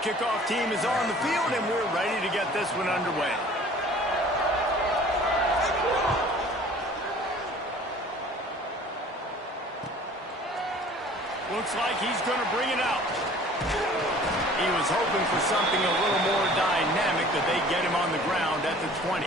kickoff team is on the field, and we're ready to get this one underway. Looks like he's going to bring it out. He was hoping for something a little more dynamic, that they get him on the ground at the 20.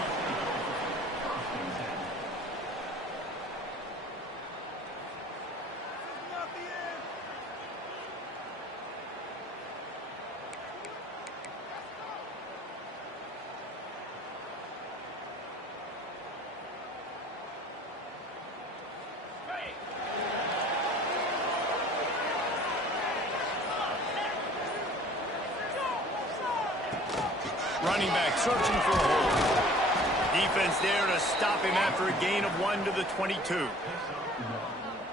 Running back searching for a hole. Defense there to stop him after a gain of 1 to the 22.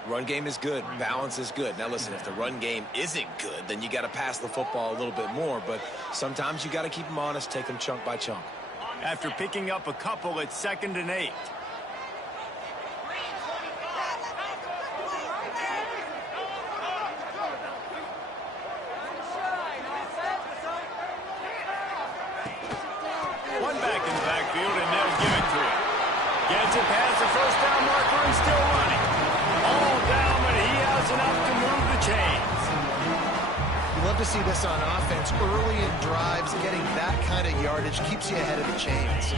Run game is good. Balance is good. Now listen, if the run game isn't good, then you got to pass the football a little bit more. But sometimes you got to keep them honest, take them chunk by chunk. After picking up a couple, it's 2nd and 8. One back in the backfield, and they'll give it to him. Gets it past the first down marker and still running. All down, but he has enough to move the chains. You love to see this on offense. Early in drives, getting that kind of yardage keeps you ahead of the chains.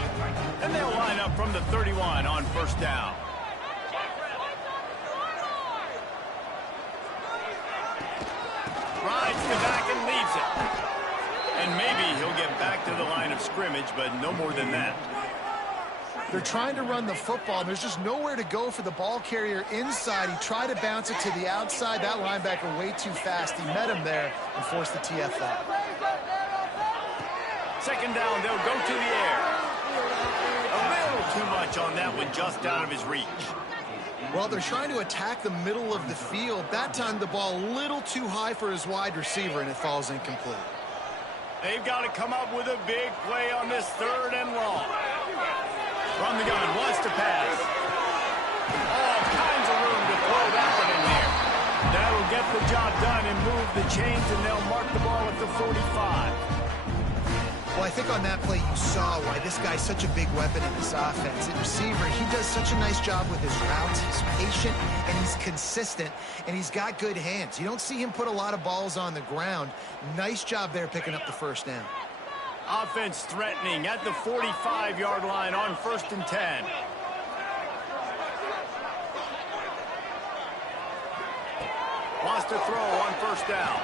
And they'll line up from the 31 on first down. Rides the back and leaves it. And maybe he'll get back to the line of scrimmage, but no more than that. They're trying to run the football, and there's just nowhere to go for the ball carrier inside. He tried to bounce it to the outside. That linebacker way too fast. He met him there and forced the TFL. 2nd down, they'll go to the air. A little too much on that one, just out of his reach. Well, they're trying to attack the middle of the field. That time the ball a little too high for his wide receiver, and it falls incomplete. They've got to come up with a big play on this 3rd and long. From the gun, wants to pass. All kinds of room to throw that one in there. That'll get the job done and move the chains, and they'll mark the ball at the 45. Well, I think on that play you saw why this guy's such a big weapon in this offense. At receiver, he does such a nice job with his routes. He's patient, and he's consistent, and he's got good hands. You don't see him put a lot of balls on the ground. Nice job there picking up the first down. Offense threatening at the 45-yard line on 1st and 10. Wants to throw on first down.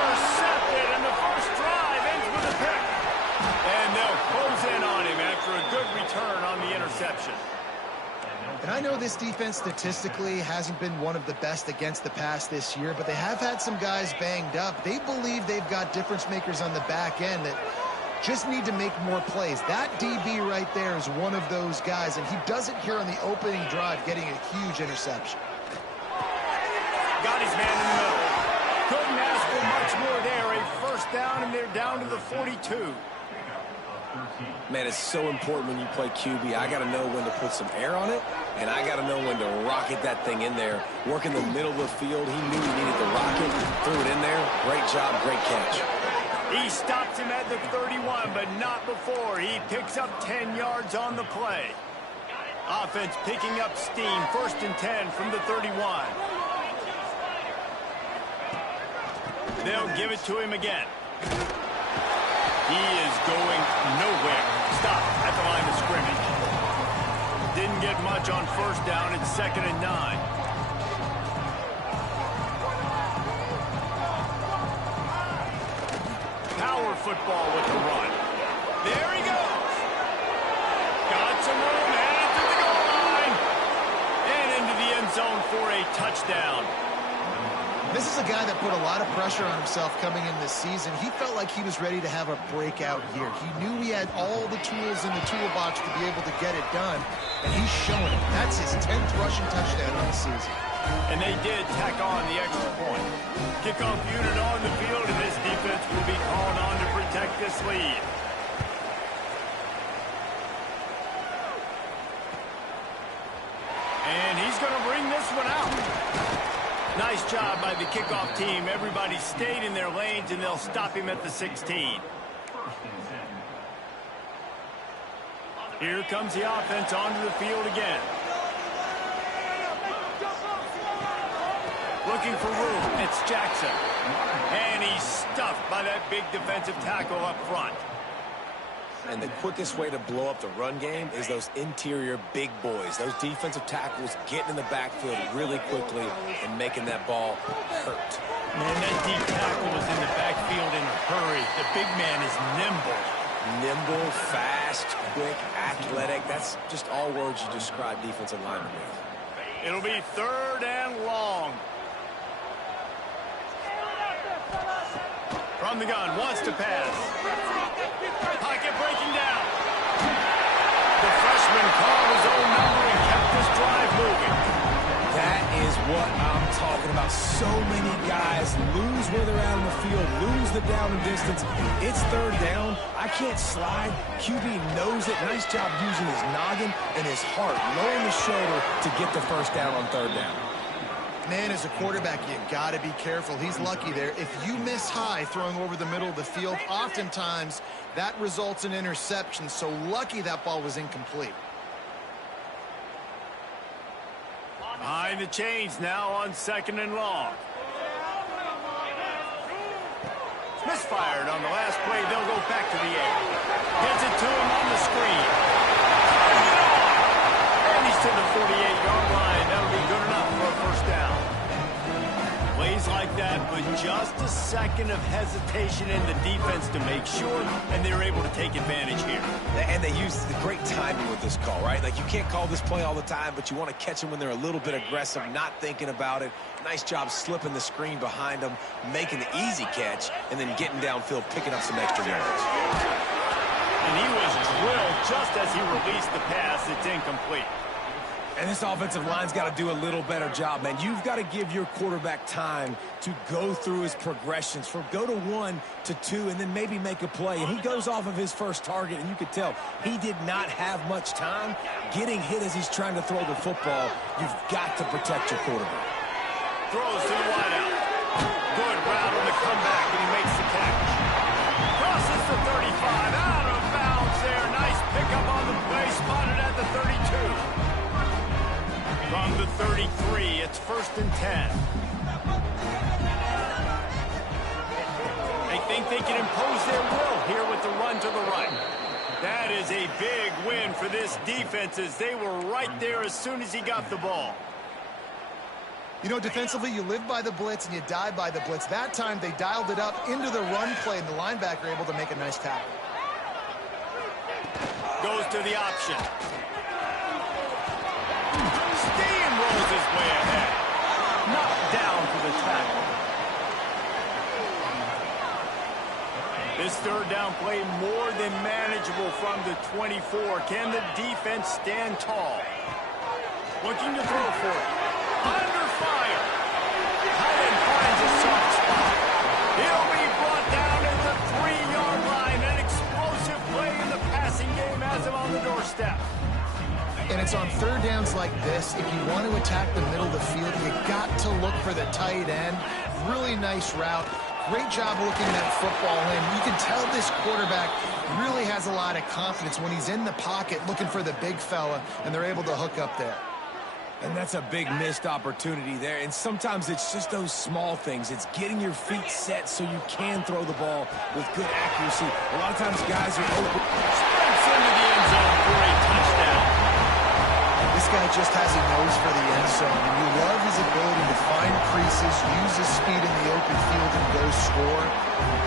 Intercepted, and the first drive ends with a pick. And they'll close in on him after a good return on the interception. And I know this defense statistically hasn't been one of the best against the pass this year, but they have had some guys banged up. They believe they've got difference makers on the back end that just need to make more plays. That DB right there is one of those guys, and he does it here on the opening drive, getting a huge interception. Got his man in the middle. Couldn't ask for much more there. A first down, and they're down to the 42. Man, it's so important when you play QB. I got to know when to put some air on it, and I got to know when to rocket that thing in there. Work in the middle of the field. He knew he needed the rocket, threw it in there. Great job, great catch. He stops him at the 31, but not before. He picks up 10 yards on the play. Offense picking up steam. 1st and 10 from the 31. They'll give it to him again. He is going nowhere. Stop at the line of scrimmage. Didn't get much on first down. It's 2nd and 9. Power football with the run. There he goes. Got some room, headed to the goal line. And into the end zone for a touchdown. This is a guy that put a lot of pressure on himself coming in this season. He felt like he was ready to have a breakout year. He knew he had all the tools in the toolbox to be able to get it done, and he's showing it. That's his 10th rushing touchdown on the season. And they did tack on the extra point. Kickoff unit on the field, and this defense will be called on to protect this lead. And he's going to bring this one out. Nice job by the kickoff team. Everybody stayed in their lanes, and they'll stop him at the 16. Here comes the offense onto the field again. Looking for room. It's Jackson. And he's stuffed by that big defensive tackle up front. And the quickest way to blow up the run game is those interior big boys. Those defensive tackles getting in the backfield really quickly and making that ball hurt. Man, that deep tackle was in the backfield in a hurry. The big man is nimble. Nimble, fast, quick, athletic. That's just all words you describe defensive linemen with. It'll be 3rd and long. From the gun, wants to pass. Pocket breaking down. The freshman called his own number and kept this drive moving. That is what I'm talking about. So many guys lose where they're at on the field, lose the down and distance. It's 3rd down. I can't slide. QB knows it. Nice job using his noggin and his heart, lowering the shoulder to get the 1st down on 3rd down. Man, as a quarterback, you got to be careful. He's lucky there. If you miss high throwing over the middle of the field, oftentimes that results in interception. So lucky that ball was incomplete. Behind the chains now on 2nd and long. Misfired on the last play. They'll go back to the air. Gets it to him on the screen. And he's to the 48-yard line. That'll be good enough for a 1st down. Plays like that with just a second of hesitation in the defense to make sure, and they're able to take advantage here. And they use the great timing with this call, right? Like, you can't call this play all the time, but you want to catch them when they're a little bit aggressive, not thinking about it. Nice job slipping the screen behind them, making the easy catch, and then getting downfield, picking up some extra yards. And he was drilled just as he released the pass. It's incomplete. And this offensive line's got to do a little better job, man. You've got to give your quarterback time to go through his progressions, from go to 1 to 2, and then maybe make a play. And he goes off of his first target, and you could tell he did not have much time getting hit as he's trying to throw the football. You've got to protect your quarterback. Throws to the wideout. Good route on the comeback, and he makes the catch. Crosses the 35, out of bounds there. Nice pickup on the play, spotted at the 32. From the 33, it's 1st and 10. They think they can impose their will here with the run to the right. That is a big win for this defense, as they were right there as soon as he got the ball. You know, defensively, you live by the blitz and you die by the blitz. That time, they dialed it up into the run play, and the linebacker able to make a nice tackle. Goes to the option. Steamrolls his way ahead. Knocked down for the tackle. This 3rd down play more than manageable from the 24. Can the defense stand tall? Looking to throw for it. Under fire. Tight end finds a soft spot. He'll be brought down at the 3-yard line. An explosive play in the passing game has him on the doorstep. And it's on 3rd downs like this. If you want to attack the middle of the field, you got to look for the tight end. Really nice route. Great job looking that football in. You can tell this quarterback really has a lot of confidence when he's in the pocket looking for the big fella, and they're able to hook up there. And that's a big missed opportunity there. And sometimes it's just those small things. It's getting your feet set so you can throw the ball with good accuracy. A lot of times guys are open. Sprints into the end zone for a touchdown. This guy just has a nose for the end zone, and you love his ability to find creases, use his speed in the open field, and go score.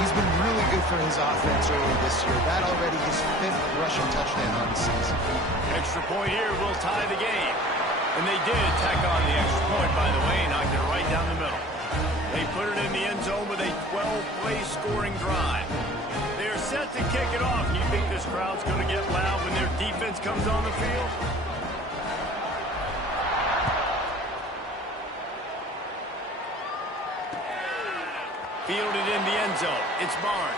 He's been really good for his offense early this year. That already his 5th rushing touchdown on the season. Extra point here will tie the game. And they did tack on the extra point, by the way, knocked it right down the middle. They put it in the end zone with a 12-play scoring drive. They're set to kick it off. You think this crowd's going to get loud when their defense comes on the field? Fielded in the end zone. It's Barnes.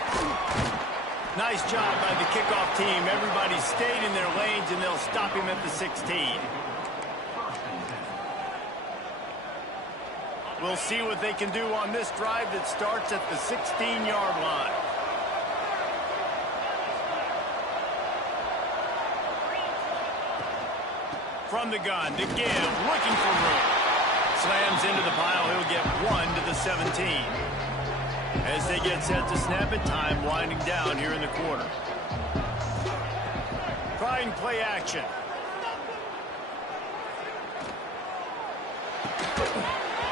Nice job by the kickoff team. Everybody stayed in their lanes, and they'll stop him at the 16. We'll see what they can do on this drive that starts at the 16-yard line. From the gun, to give, looking for room. Slams into the pile, he'll get 1 to the 17. As they get set to snap it, time winding down here in the quarter. Trying play action.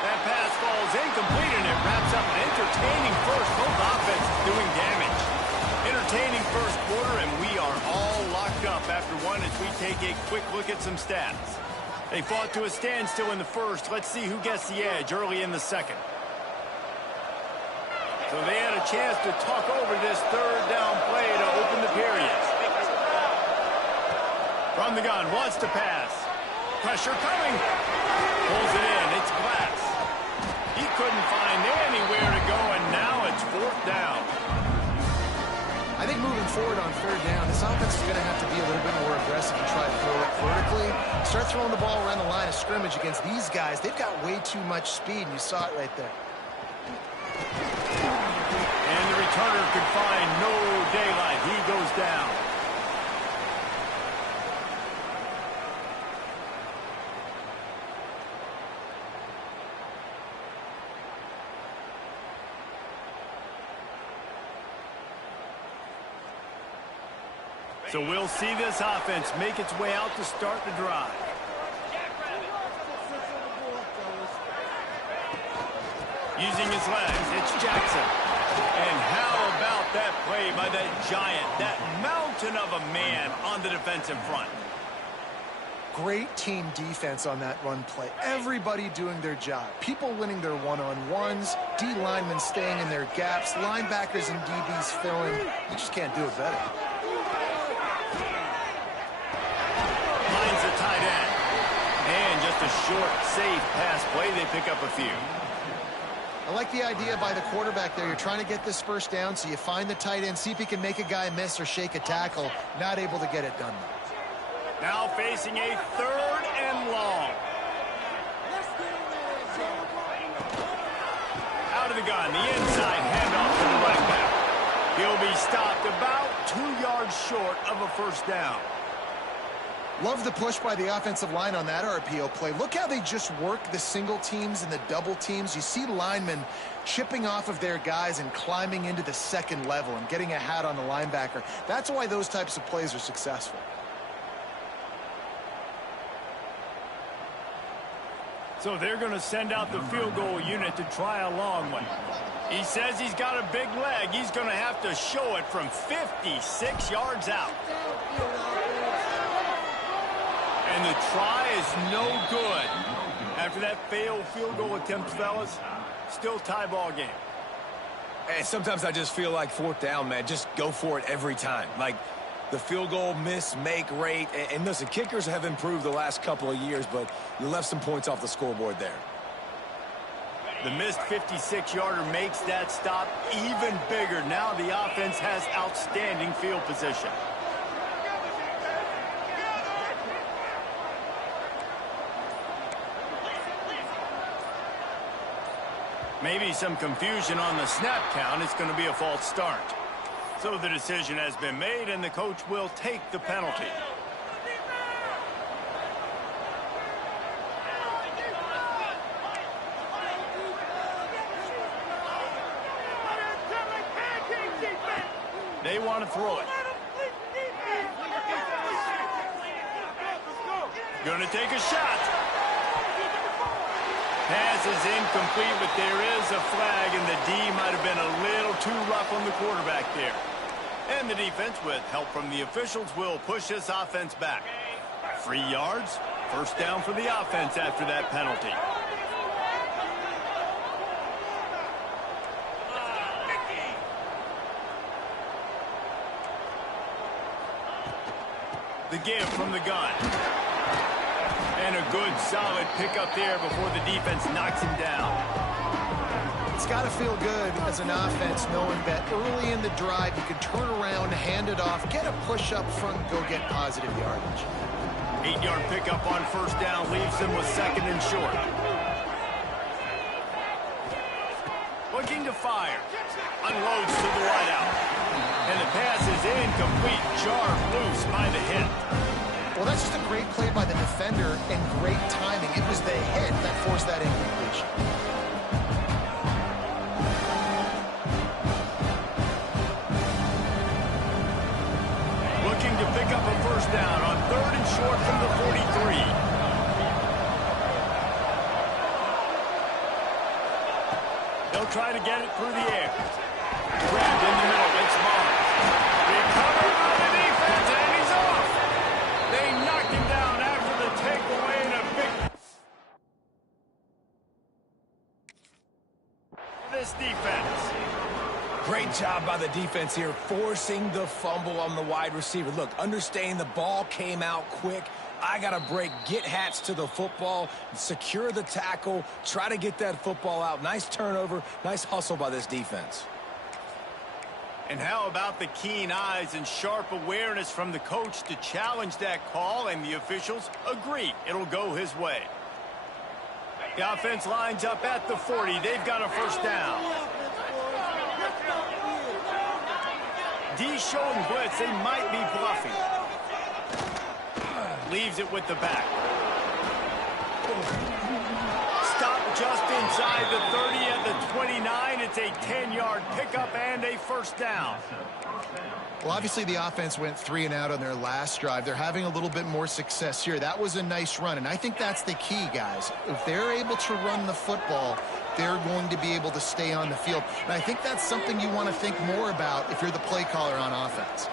That pass falls incomplete, and it wraps up an entertaining first. Both offenses doing damage. Entertaining first quarter, and we are all locked up after one as we take a quick look at some stats. They fought to a standstill in the first. Let's see who gets the edge early in the second. So they had a chance to talk over this third down play to open the period. From the gun, wants to pass. Pressure coming. Pulls it in. It's Glass. He couldn't find anywhere to go, and now it's fourth down. I think moving forward on third down, this offense is going to have to be a little bit more aggressive and try to throw it vertically. Start throwing the ball around the line of scrimmage against these guys. They've got way too much speed, and you saw it right there. And the returner could find no daylight. He goes down. So we'll see this offense make its way out to start the drive. Using his legs, it's Jackson. And how about that play by that giant, that mountain of a man on the defensive front? Great team defense on that run play. Everybody doing their job. People winning their one-on-ones, D linemen staying in their gaps, linebackers and DBs filling. You just can't do it better. Finds the tight end. And just a short, safe pass play. They pick up a few. I like the idea by the quarterback there. You're trying to get this first down, so you find the tight end, see if he can make a guy miss or shake a tackle. Not able to get it done. Now facing a third and long. Out of the gun, the inside handoff to the running back. He'll be stopped about 2 yards short of a first down. Love the push by the offensive line on that RPO play. Look how they just work the single teams and the double teams. You see linemen chipping off of their guys and climbing into the second level and getting a hat on the linebacker. That's why those types of plays are successful. So they're going to send out the field goal unit to try a long one. He says he's got a big leg. He's going to have to show it from 56 yards out. And the try is no good. After that failed field goal attempt, fellas, still tie ball game. And sometimes I just feel like fourth down, man. Just go for it every time. Like the field goal miss, make rate. And listen, kickers have improved the last couple of years, but you left some points off the scoreboard there. The missed 56-yarder makes that stop even bigger. Now the offense has outstanding field position. Maybe some confusion on the snap count. It's going to be a false start. So the decision has been made, and the coach will take the penalty. They want to throw it. Going to take a shot. Pass is incomplete, but there is a flag, and the D might have been a little too rough on the quarterback there. And the defense, with help from the officials, will push this offense back. 3 yards, first down for the offense after that penalty. The give from the gun. And a good, solid pickup there before the defense knocks him down. It's got to feel good as an offense knowing that early in the drive you can turn around, hand it off, get a push up front, and go get positive yardage. 8-yard pickup on first down leaves them with second and short. fire. Unloads to the wideout. And the pass is incomplete. Jarred loose by the hit. Well, that's just a great play by the defender and great timing. It was the hit that forced that incompletion. Looking to pick up a first down on 3rd and short from the 43. They'll try to get it through the air. Grabbed in the middle. It's Mars. Recovered by the defense, and he's off. They knocked him down after the takeaway and a big... This defense. Great job by the defense here, forcing the fumble on the wide receiver. Look, understanding the ball came out quick. I got to break, get Hats to the football, secure the tackle, try to get that football out. Nice turnover, nice hustle by this defense. And how about the keen eyes and sharp awareness from the coach to challenge that call, and the officials agree it'll go his way. The offense lines up at the 40. They've got a first down. D showing blitz. They might be bluffing. Leaves it with the back. Stop just inside the 30 at the 29. It's a 10-yard pickup and a first down. Well, obviously the offense went 3 and out on their last drive. They're having a little bit more success here. That was a nice run, and I think that's the key, guys. If they're able to run the football, they're going to be able to stay on the field. And I think that's something you want to think more about if you're the play caller on offense.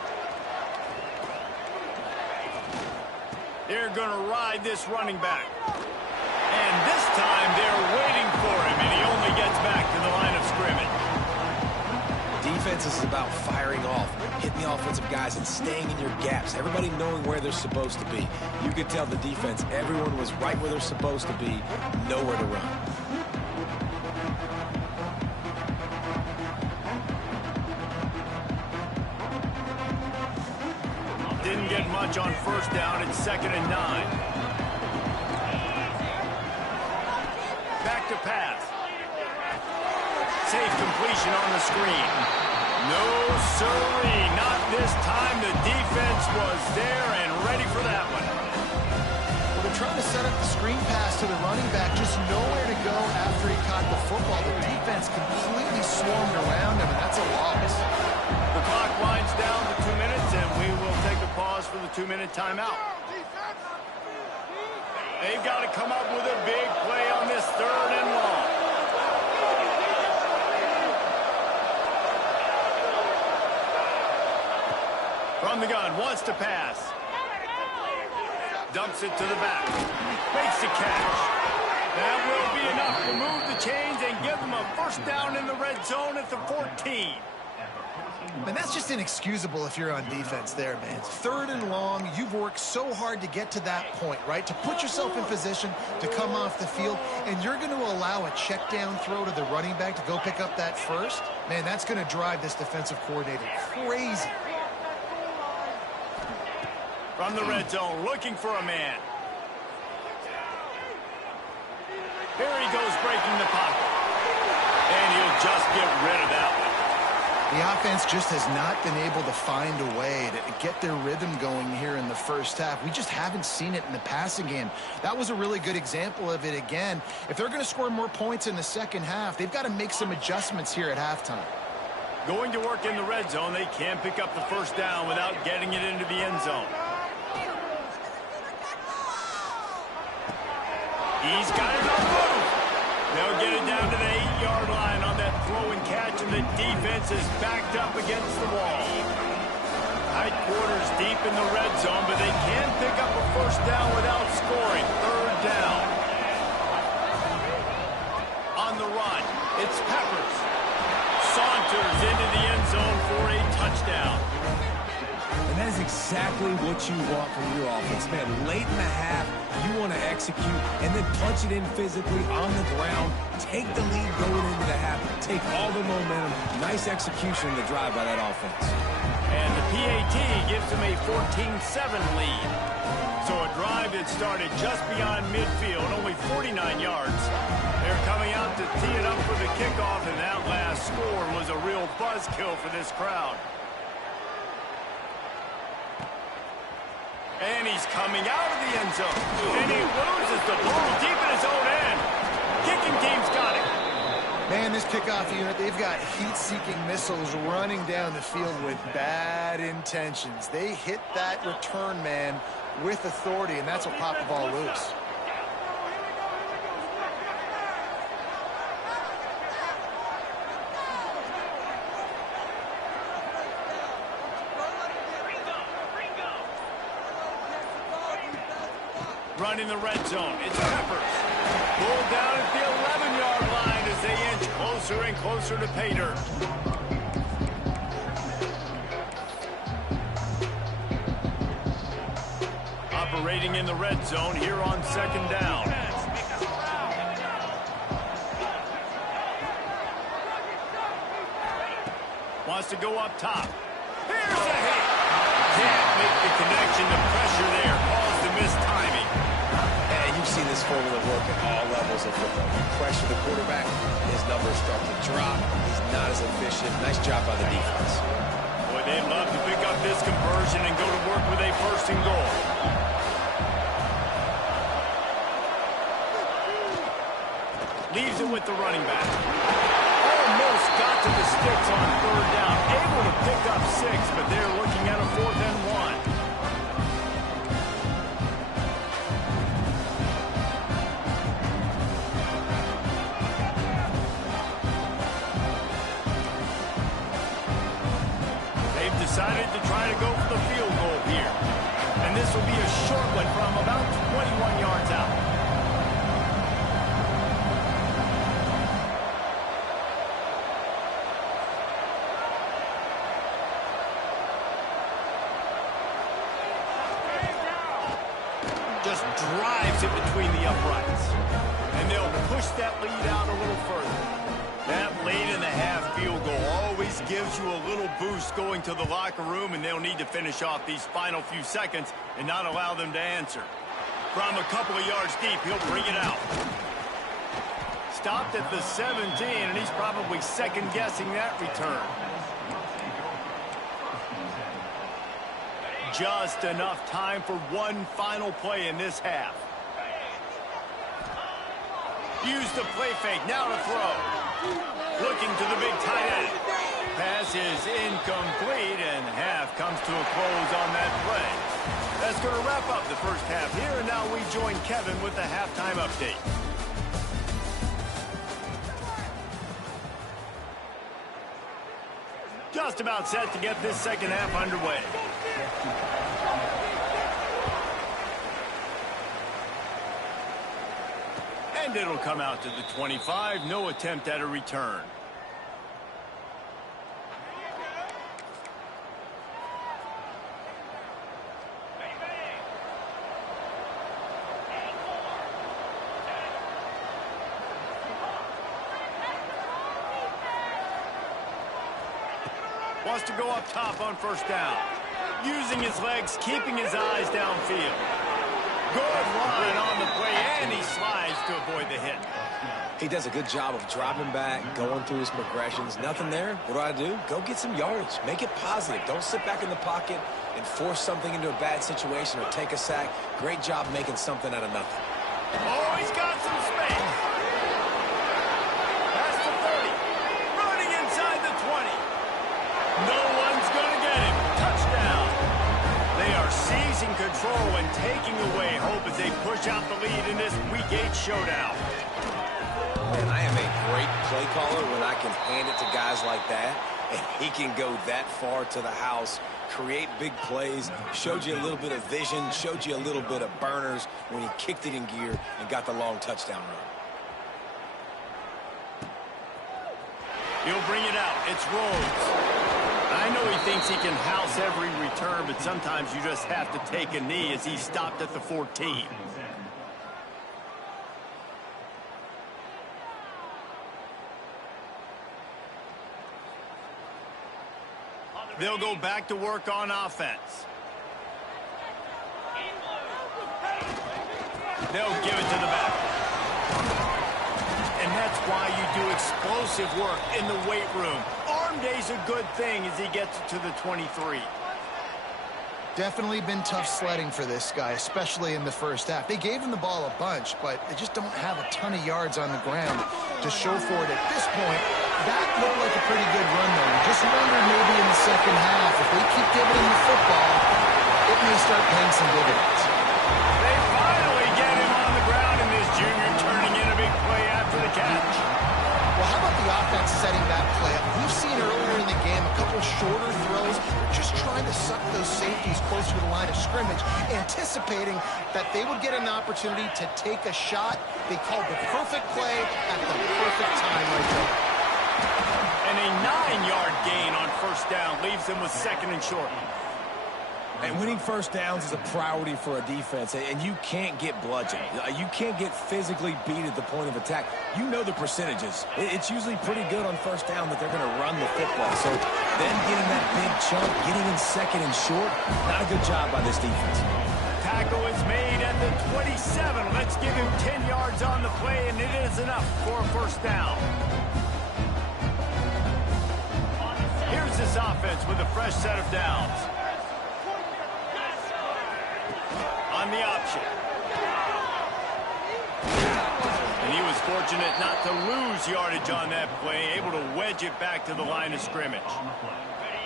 They're going to ride this running back. And this time they're waiting for him, and he only gets back to the line of scrimmage. Defense is about firing off, hitting the offensive guys and staying in your gaps. Everybody knowing where they're supposed to be. You could tell the defense, everyone was right where they're supposed to be, nowhere to run. Didn't get much on first down. It's 2nd and 9. Back to pass. Safe completion on the screen. No, sirree, not this time. The defense was there and ready for that one. Well, they're trying to set up the screen pass to the running back, just nowhere to go after he caught the football. The defense completely swarmed around him, and that's a loss. The clock winds down to 2 minutes, and we will take a pause for the 2-minute timeout. They've got to come up with a big play on this 3rd and long. From the gun, wants to pass. Dumps it to the back. Makes the catch. That will be enough to move the chains and give them a first down in the red zone at the 14. And that's just inexcusable if you're on defense there, man. 3rd and long. You've worked so hard to get to that point, right? To put yourself in position to come off the field, and you're going to allow a check down throw to the running back to go pick up that first? Man, that's going to drive this defensive coordinator crazy. From the red zone, looking for a man. Here he goes, breaking the pocket. And he'll just get rid of that one. The offense just has not been able to find a way to get their rhythm going here in the first half. We just haven't seen it in the passing game. That was a really good example of it again. If they're going to score more points in the second half, they've got to make some adjustments here at halftime. Going to work in the red zone, they can't pick up the first down without getting it into the end zone. He's got it on the move. They'll get it down to the 8-yard line on that throw and catch, and the defense is backed up against the wall. Tight quarters deep in the red zone, but they can pick up a first down without scoring. 3rd down. On the run, it's Peppers. Saunters into the end zone for a touchdown. And that is exactly what you want from your offense, man. Late in the half, you want to execute and then punch it in physically on the ground. Take the lead going into the half. Take all the momentum. Nice execution in the drive by that offense. And the PAT gives them a 14-7 lead. So a drive that started just beyond midfield, only 49 yards. They're coming out to tee it up for the kickoff, and that last score buzzkill for this crowd. And he's coming out of the end zone. And he loses the ball deep in his own end. Kicking team's got it. Man, this kickoff unit, they've got heat-seeking missiles running down the field with bad intentions. They hit that return man with authority, and that's what popped the ball loose. Running the red zone. It's Peppers. Pulled down at the 11-yard line as they inch closer and closer to pay dirt. Operating in the red zone here on second down. Wants to go up top. Here's a hit. Can't make the connection. The pressure there caused the missed timing. You've seen this formula work at all levels of football. You pressure the quarterback, his numbers start to drop. He's not as efficient. Nice job by the defense. Boy, they'd love to pick up this conversion and go to work with a first and goal. Leaves it with the running back. Almost got to the sticks on third down. Able to pick up 6, but they're looking at a 4th and 1. Decided to try to go for the field goal here. And this will be a short one from about 21 yards out. Just drives it between the uprights. And they'll push that lead out a little further. That late in the half field goal always gives you a little boost going to the locker room, and they'll need to finish off these final few seconds and not allow them to answer. From a couple of yards deep, he'll bring it out. Stopped at the 17, and he's probably second-guessing that return. Just enough time for one final play in this half. Use the play fake, now to throw. Looking to the big tight end. Pass is incomplete, and half comes to a close on that play. That's going to wrap up the first half here, and now we join Kevin with the halftime update. Just about set to get this second half underway. And it'll come out to the 25. No attempt at a return. Wants to go up top on first down. Using his legs, keeping his eyes downfield. Good line on the play, and he slides to avoid the hit. He does a good job of dropping back, going through his progressions. Nothing there. What do? Go get some yardage. Make it positive. Don't sit back in the pocket and force something into a bad situation or take a sack. Great job making something out of nothing. Oh, he's got some space. That's the 30. Running inside the 20. No one's going to get him. Touchdown. They are seizing control and taking away hope as they push out the lead in this Week 8 showdown. Man, I am a great play caller when I can hand it to guys like that, and he can go that far to the house, create big plays, showed you a little bit of vision, showed you a little bit of burners when he kicked it in gear and got the long touchdown run. He'll bring it out. It's Rhodes. I know he thinks he can house every return, but sometimes you just have to take a knee as he stopped at the 14. They'll go back to work on offense. They'll give it to the back. And that's That's why you do explosive work in the weight room. Arm day's a good thing as he gets it to the 23. Definitely been tough sledding for this guy, especially in the first half. They gave him the ball a bunch, but they just don't have a ton of yards on the ground to show for it at this point. That looked like a pretty good run, though. Just wonder maybe in the second half, if they keep giving him the football, it may start paying some dividends. They finally get him on the ground, and this junior turning in a big play after the catch. Well, how about the offense setting that play up? We've seen earlier in the game a couple shorter throws, just trying to suck those safeties closer to the line of scrimmage, anticipating that they would get an opportunity to take a shot. They called the perfect play at the perfect time right there. And a 9-yard gain on first down leaves them with second and short. And winning first downs is a priority for a defense, and you can't get bludgeoned. You can't get physically beat at the point of attack. You know the percentages. It's usually pretty good on first down that they're going to run the football. So then getting that big chunk, getting in second and short, not a good job by this defense. Tackle is made at the 27. Let's give him 10 yards on the play, and it is enough for a first down. Here's this offense with a fresh set of downs. On the option. And he was fortunate not to lose yardage on that play, able to wedge it back to the line of scrimmage.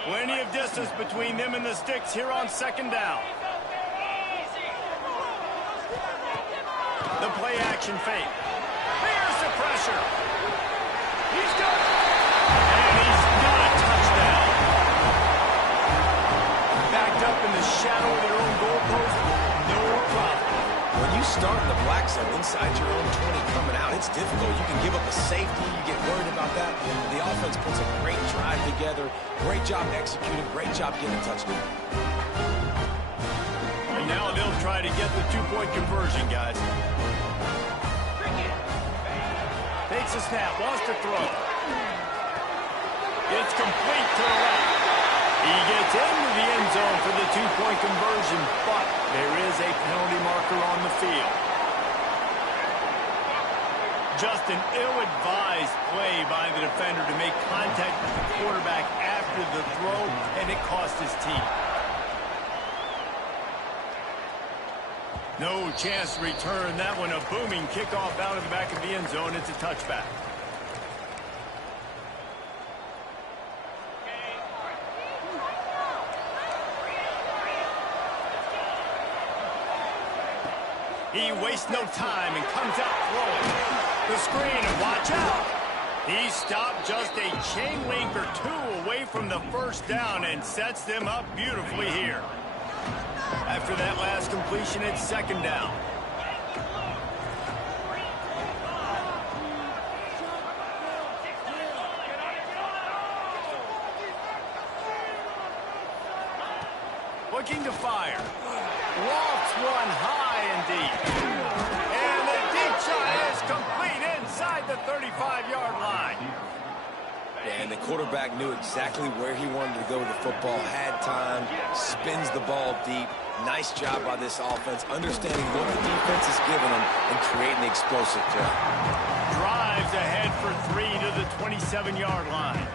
Plenty of distance between them and the sticks here on second down. The play action fake. Here's the pressure. He's got it. And he's got a touchdown. Backed up in the shadow of their own goalpost. No problem. When you start in the black zone inside your own 20 coming out, it's difficult. You can give up a safety. You get worried about that. The offense puts a great drive together. Great job executing. Great job getting a touchdown. And now they'll try to get the two-point conversion, guys. Takes a snap. Wants to throw. It's complete to the left. He gets into the end zone for the two-point conversion, but there is a penalty marker on the field. Just an ill-advised play by the defender to make contact with the quarterback after the throw, and it cost his team. No chance to return that one. A booming kickoff out of the back of the end zone. It's a touchback. He wastes no time and comes out throwing. The screen, and watch out. He stopped just a chain link or two away from the first down and sets them up beautifully here. After that last completion, it's second down. Looking to fire. Lofts one high and deep. And the deep shot is complete inside the 35-yard line. And the quarterback knew exactly where he wanted to go with the football, had time, spins the ball deep. Nice job by this offense, understanding what the defense is giving them and creating the explosive play. Drives ahead for 3 to the 27-yard line.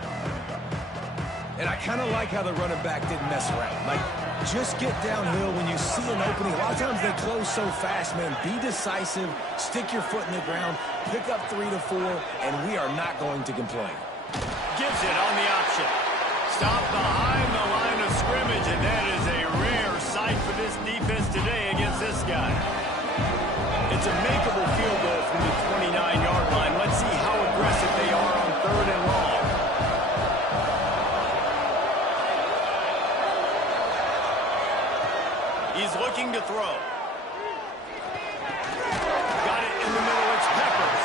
And I kind of like how the running back didn't mess around. Like, just get downhill when you see an opening. A lot of times they close so fast, man. Be decisive, stick your foot in the ground, pick up 3 to 4, and we are not going to complain. Gives it on the option. Stop behind the line of scrimmage, and that is a rare sight for this defense today against this guy. It's a makeable field goal from the 29-yard line. Let's see how aggressive they are on third and long. He's looking to throw. Got it in the middle. It's Peppers.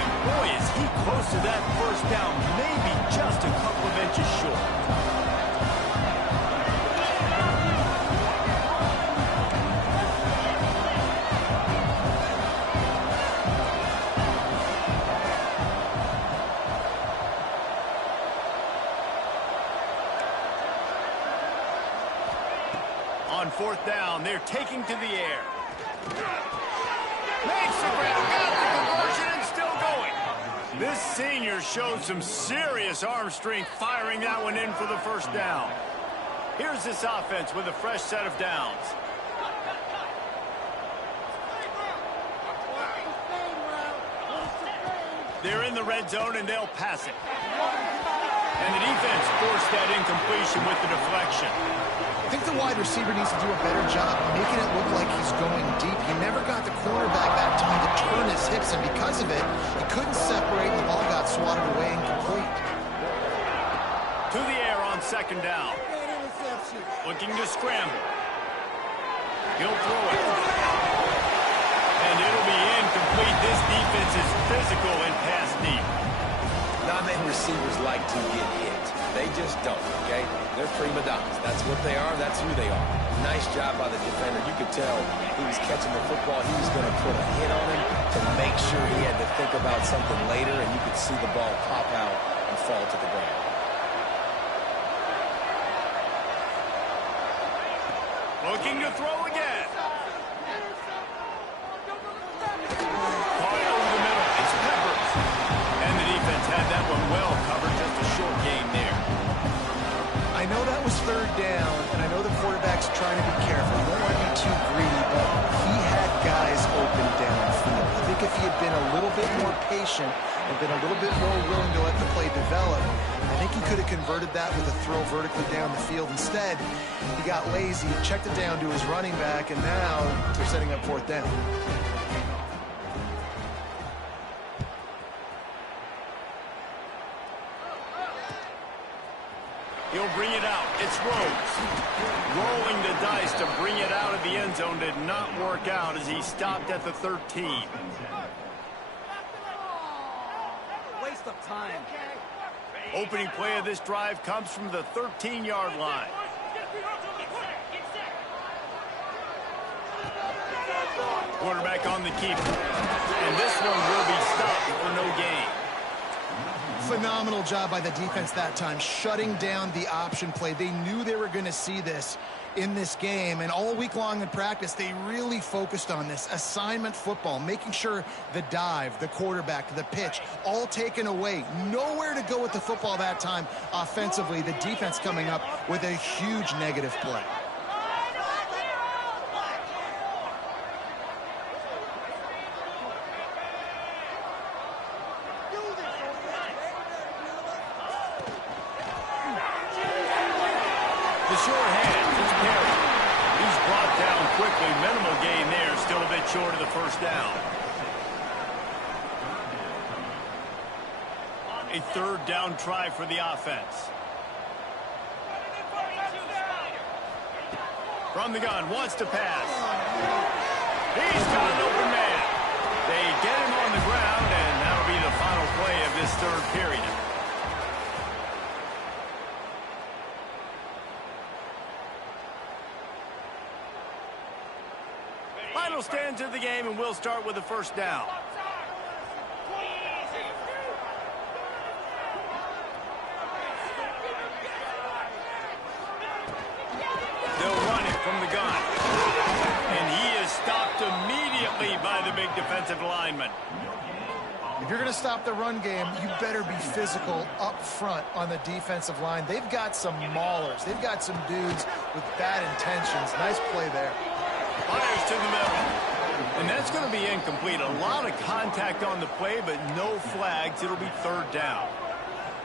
And boy, is he close to that first down. Maybe just a couple of inches short. On fourth down, they're taking to the air. Makes the grab, got the conversion, and still going. This senior showed some serious arm strength firing that one in for the first down. Here's this offense with a fresh set of downs. They're in the red zone, and they'll pass it. And the defense forced that incompletion with the deflection. I think the wide receiver needs to do a better job making it look like he's going deep. He never got the cornerback that time to turn his hips, and because of it, he couldn't separate, and the ball got swatted away incomplete. To the air on second down. Looking to scramble. He'll throw it. And it'll be incomplete. This defense is physical and pass deep. Not many receivers like to get hit. They just don't, okay? They're prima donnas. That's what they are. That's who they are. Nice job by the defender. You could tell he was catching the football. He was going to put a hit on him to make sure he had to think about something later, and you could see the ball pop out and fall to the ground. Looking to throw again. Caught over the middle. It's Peppers. And the defense had that one well covered. Just a short gain there. I know that was third down, and I know the quarterback's trying to be careful. You don't want to be too greedy, but he had guys open downfield. I think if he had been a little bit more patient and been a little bit more willing to let the play develop, I think he could have converted that with a throw vertically down the field. Instead, he got lazy, checked it down to his running back, and now they're setting up fourth down. He'll bring it out. It's Rhodes. Rolling the dice to bring it out of the end zone did not work out as he stopped at the 13. Waste of time. Opening play of this drive comes from the 13-yard line. Quarterback on the keeper. And this one will be stopped for no gain. Phenomenal job by the defense that time, shutting down the option play. They knew they were going to see this in this game, and all week long in practice, they really focused on this assignment football, making sure the dive, the quarterback, the pitch, all taken away. Nowhere to go with the football that time offensively. The defense coming up with a huge negative play. Short of the first down. A third down try for the offense. From the gun, wants to pass. He's got an open man. They get him on the ground, and that'll be the final play of this third period. Final stands of the game, and we'll start with the first down. They'll run it from the gun. And he is stopped immediately by the big defensive lineman. If you're going to stop the run game, you better be physical up front on the defensive line. They've got some maulers. They've got some dudes with bad intentions. Nice play there. Fires to the middle. And that's going to be incomplete. A lot of contact on the play, but no flags. It'll be third down.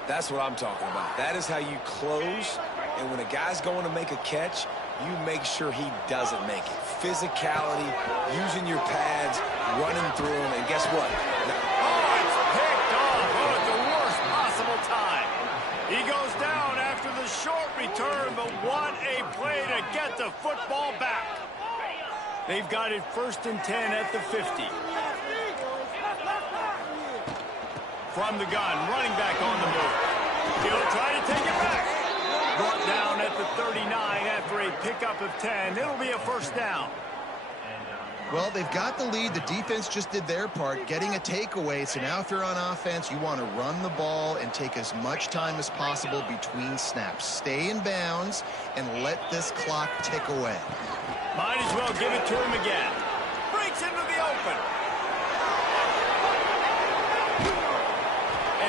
That's what I'm talking about. That is how you close. And when a guy's going to make a catch, you make sure he doesn't make it. Physicality, using your pads, running through them, and guess what? It's picked off. At the worst possible time. He goes down after the short return, but what a play to get the football back. They've got it 1st and 10 at the 50. From the gun, running back on the move. He'll try to take it back. Brought down at the 39 after a pickup of 10. It'll be a first down. Well, they've got the lead. The defense just did their part, getting a takeaway. So now if you're on offense, you want to run the ball and take as much time as possible between snaps. Stay in bounds and let this clock tick away. Might as well give it to him again. Breaks into the open.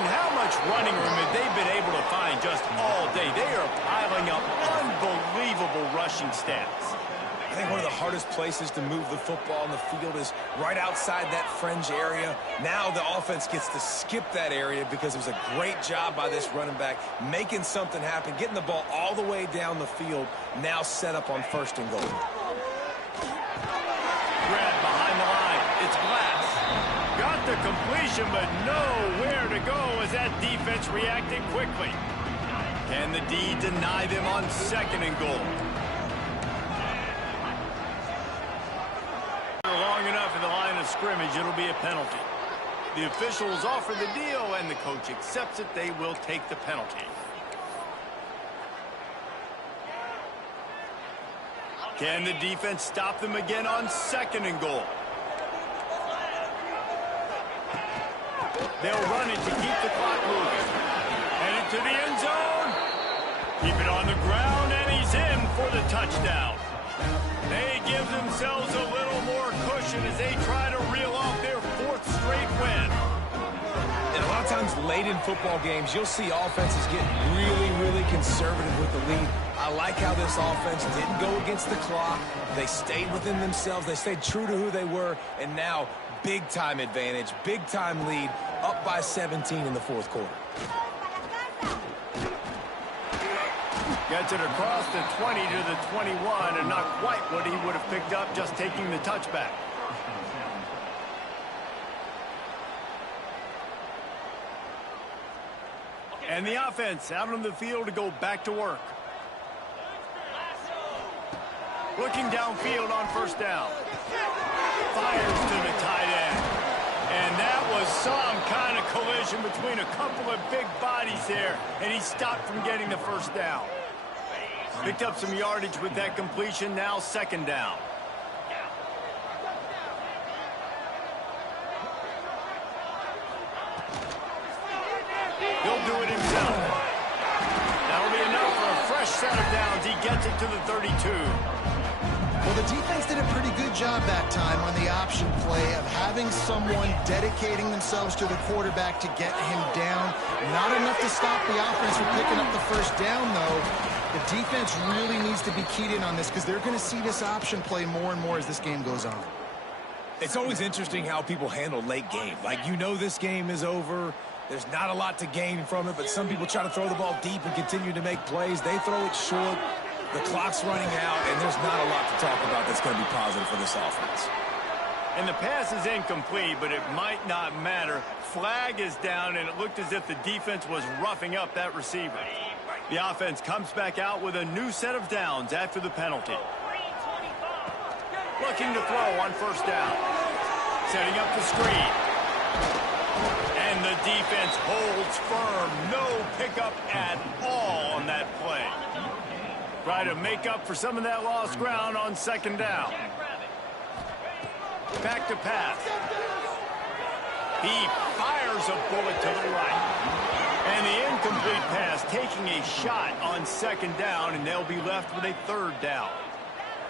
how much running room have they been able to find just all day? They are piling up unbelievable rushing stats. I think one of the hardest places to move the football on the field is right outside that fringe area. Now the offense gets to skip that area because it was a great job by this running back, making something happen, getting the ball all the way down the field, now set up on 1st and goal. Grab behind the line. It's Glass. Got the completion, but nowhere to go as that defense reacted quickly. Can the D deny them on 2nd and goal? Long enough in the line of scrimmage, it'll be a penalty. The officials offer the deal, and the coach accepts it. They will take the penalty. Can the defense stop them again on 2nd and goal? They'll run it to keep the clock moving. Headed to the end zone. Keep it on the ground, and he's in for the touchdown. They give themselves a little more cushion as they try to reel off their 4th straight win. And a lot of times late in football games, you'll see offenses get really conservative with the lead. I like how this offense didn't go against the clock. They stayed within themselves. They stayed true to who they were. And now, big-time advantage, big-time lead, up by 17 in the 4th quarter. Gets it across the 20 to the 21, and not quite what he would have picked up just taking the touchback. And the offense out on the field to go back to work. Looking downfield on 1st down. Fires to the tight end. And that was some kind of collision between a couple of big bodies there, and he stopped from getting the 1st down. Picked up some yardage with that completion, now 2nd down. He'll do it himself. That'll be enough for a fresh set of downs. He gets it to the 32. Well, the defense did a pretty good job that time on the option play of having someone dedicating themselves to the quarterback to get him down. Not enough to stop the offense from picking up the 1st down, though. The defense really needs to be keyed in on this because they're going to see this option play more and more as this game goes on. It's always interesting how people handle late game. Like, you know this game is over. There's not a lot to gain from it, but some people try to throw the ball deep and continue to make plays. They throw it short. The clock's running out, and there's not a lot to talk about that's going to be positive for this offense. And the pass is incomplete, but it might not matter. Flag is down, and it looked as if the defense was roughing up that receiver. The offense comes back out with a new set of downs after the penalty. Looking to throw on 1st down. Setting up the screen. And the defense holds firm. No pickup at all on that play. Try to make up for some of that lost ground on 2nd down. Back to pass. He fires a bullet to the right. And the incomplete pass taking a shot on 2nd down, and they'll be left with a 3rd down.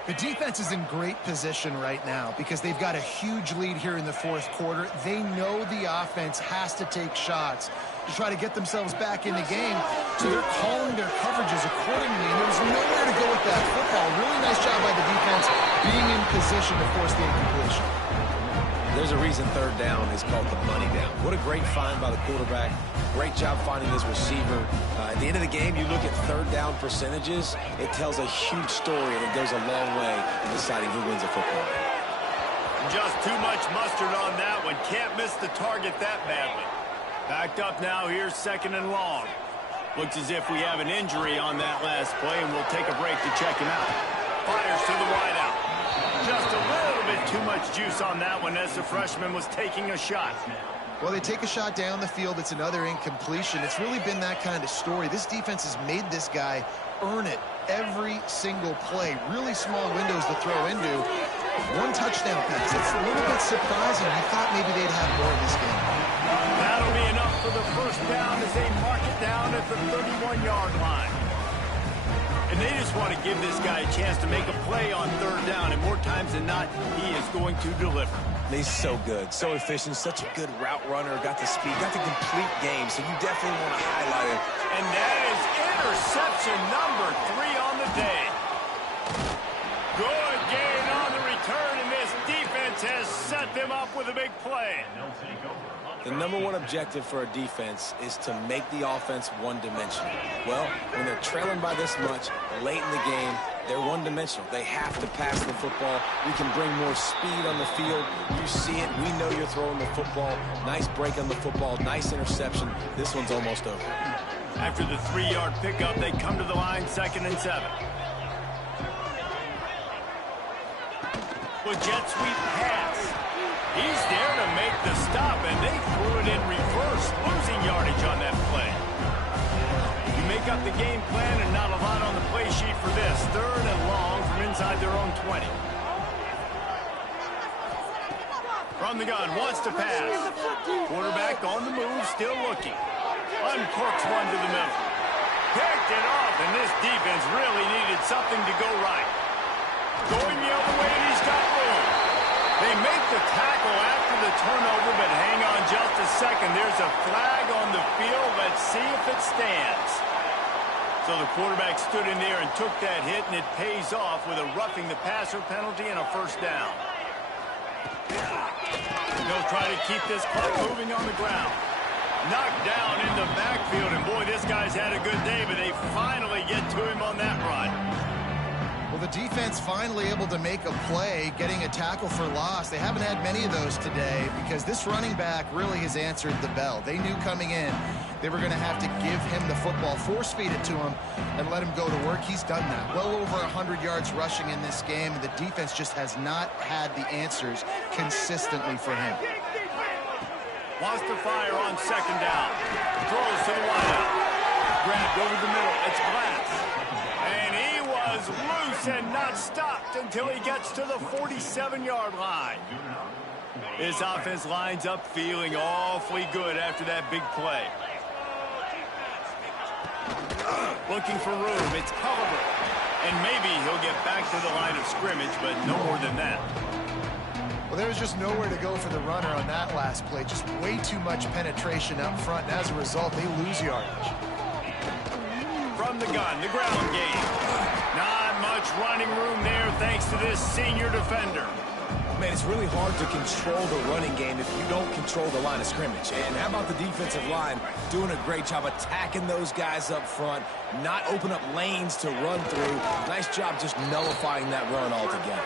The defense is in great position right now because they've got a huge lead here in the 4th quarter. They know the offense has to take shots to try to get themselves back in the game, so they're calling their coverages accordingly, and there's nowhere to go with that football. Really nice job by the defense being in position to force the incompletion. There's a reason 3rd down is called the money down. What a great find by the quarterback. Great job finding his receiver. At the end of the game, you look at 3rd down percentages. It tells a huge story, and it goes a long way in deciding who wins a football game. Just too much mustard on that one. Can't miss the target that badly. Backed up now. Here's 2nd and long. Looks as if we have an injury on that last play, and we'll take a break to check him out. Fires to the wideout. Just a little bit too much juice on that one as the freshman was taking a shot. Well, they take a shot down the field. It's another incompletion. It's really been that kind of story. This defense has made this guy earn it every single play. Really small windows to throw into. 1 touchdown pass. It's a little bit surprising. I thought maybe they'd have more in this game. That'll be enough for the 1st down as they mark it down at the 31-yard line. And they just want to give this guy a chance to make a play on 3rd down, and more times than not, he is going to deliver. He's so good, so efficient, such a good route runner, got the speed, got the complete game, so you definitely want to highlight him. And that is interception number 3 on the day. Good gain on the return, and this defense has set them up with a big play. The number one objective for a defense is to make the offense one-dimensional. Well, when they're trailing by this much late in the game, they're one-dimensional. They have to pass the football. We can bring more speed on the field. You see it. We know you're throwing the football. Nice break on the football. Nice interception. This one's almost over. After the 3-yard pickup, they come to the line, 2nd and 7. With jet sweep pass. He's there to make the stop, and they threw it in reverse, losing yardage on that play. You make up the game plan and not a lot on the play sheet for this. 3rd and long from inside their own 20. From the gun, wants to pass. Quarterback on the move, still looking. Uncorks one to the middle. Picked it off, and this defense really needed something to go right. Going the other way, and he's got room. They make the tackle after the turnover, but hang on just a second. There's a flag on the field. Let's see if it stands. So the quarterback stood in there and took that hit, and it pays off with a roughing the passer penalty and a 1st down. They'll try to keep this clock moving on the ground. Knocked down in the backfield, and boy, this guy's had a good day, but they finally get to him on that run. Well, the defense finally able to make a play, getting a tackle for loss. They haven't had many of those today because this running back really has answered the bell. They knew coming in they were going to have to give him the football, force feed it to him, and let him go to work. He's done that. Well over 100 yards rushing in this game, and the defense just has not had the answers consistently for him. Wants to fire on 2nd down. Throws to the wideout. Grabbed over the middle. It's Glass. And he was loose and not stopped until he gets to the 47-yard line. His offense lines up feeling awfully good after that big play. Looking for room. It's Culliver. And maybe he'll get back to the line of scrimmage, but no more than that. Well, there was just nowhere to go for the runner on that last play. Just way too much penetration up front, and as a result, they lose yardage. From the gun, the ground game. Not much running room there thanks to this senior defender. Man, it's really hard to control the running game if you don't control the line of scrimmage. And how about the defensive line doing a great job attacking those guys up front, not open up lanes to run through. Nice job just nullifying that run altogether.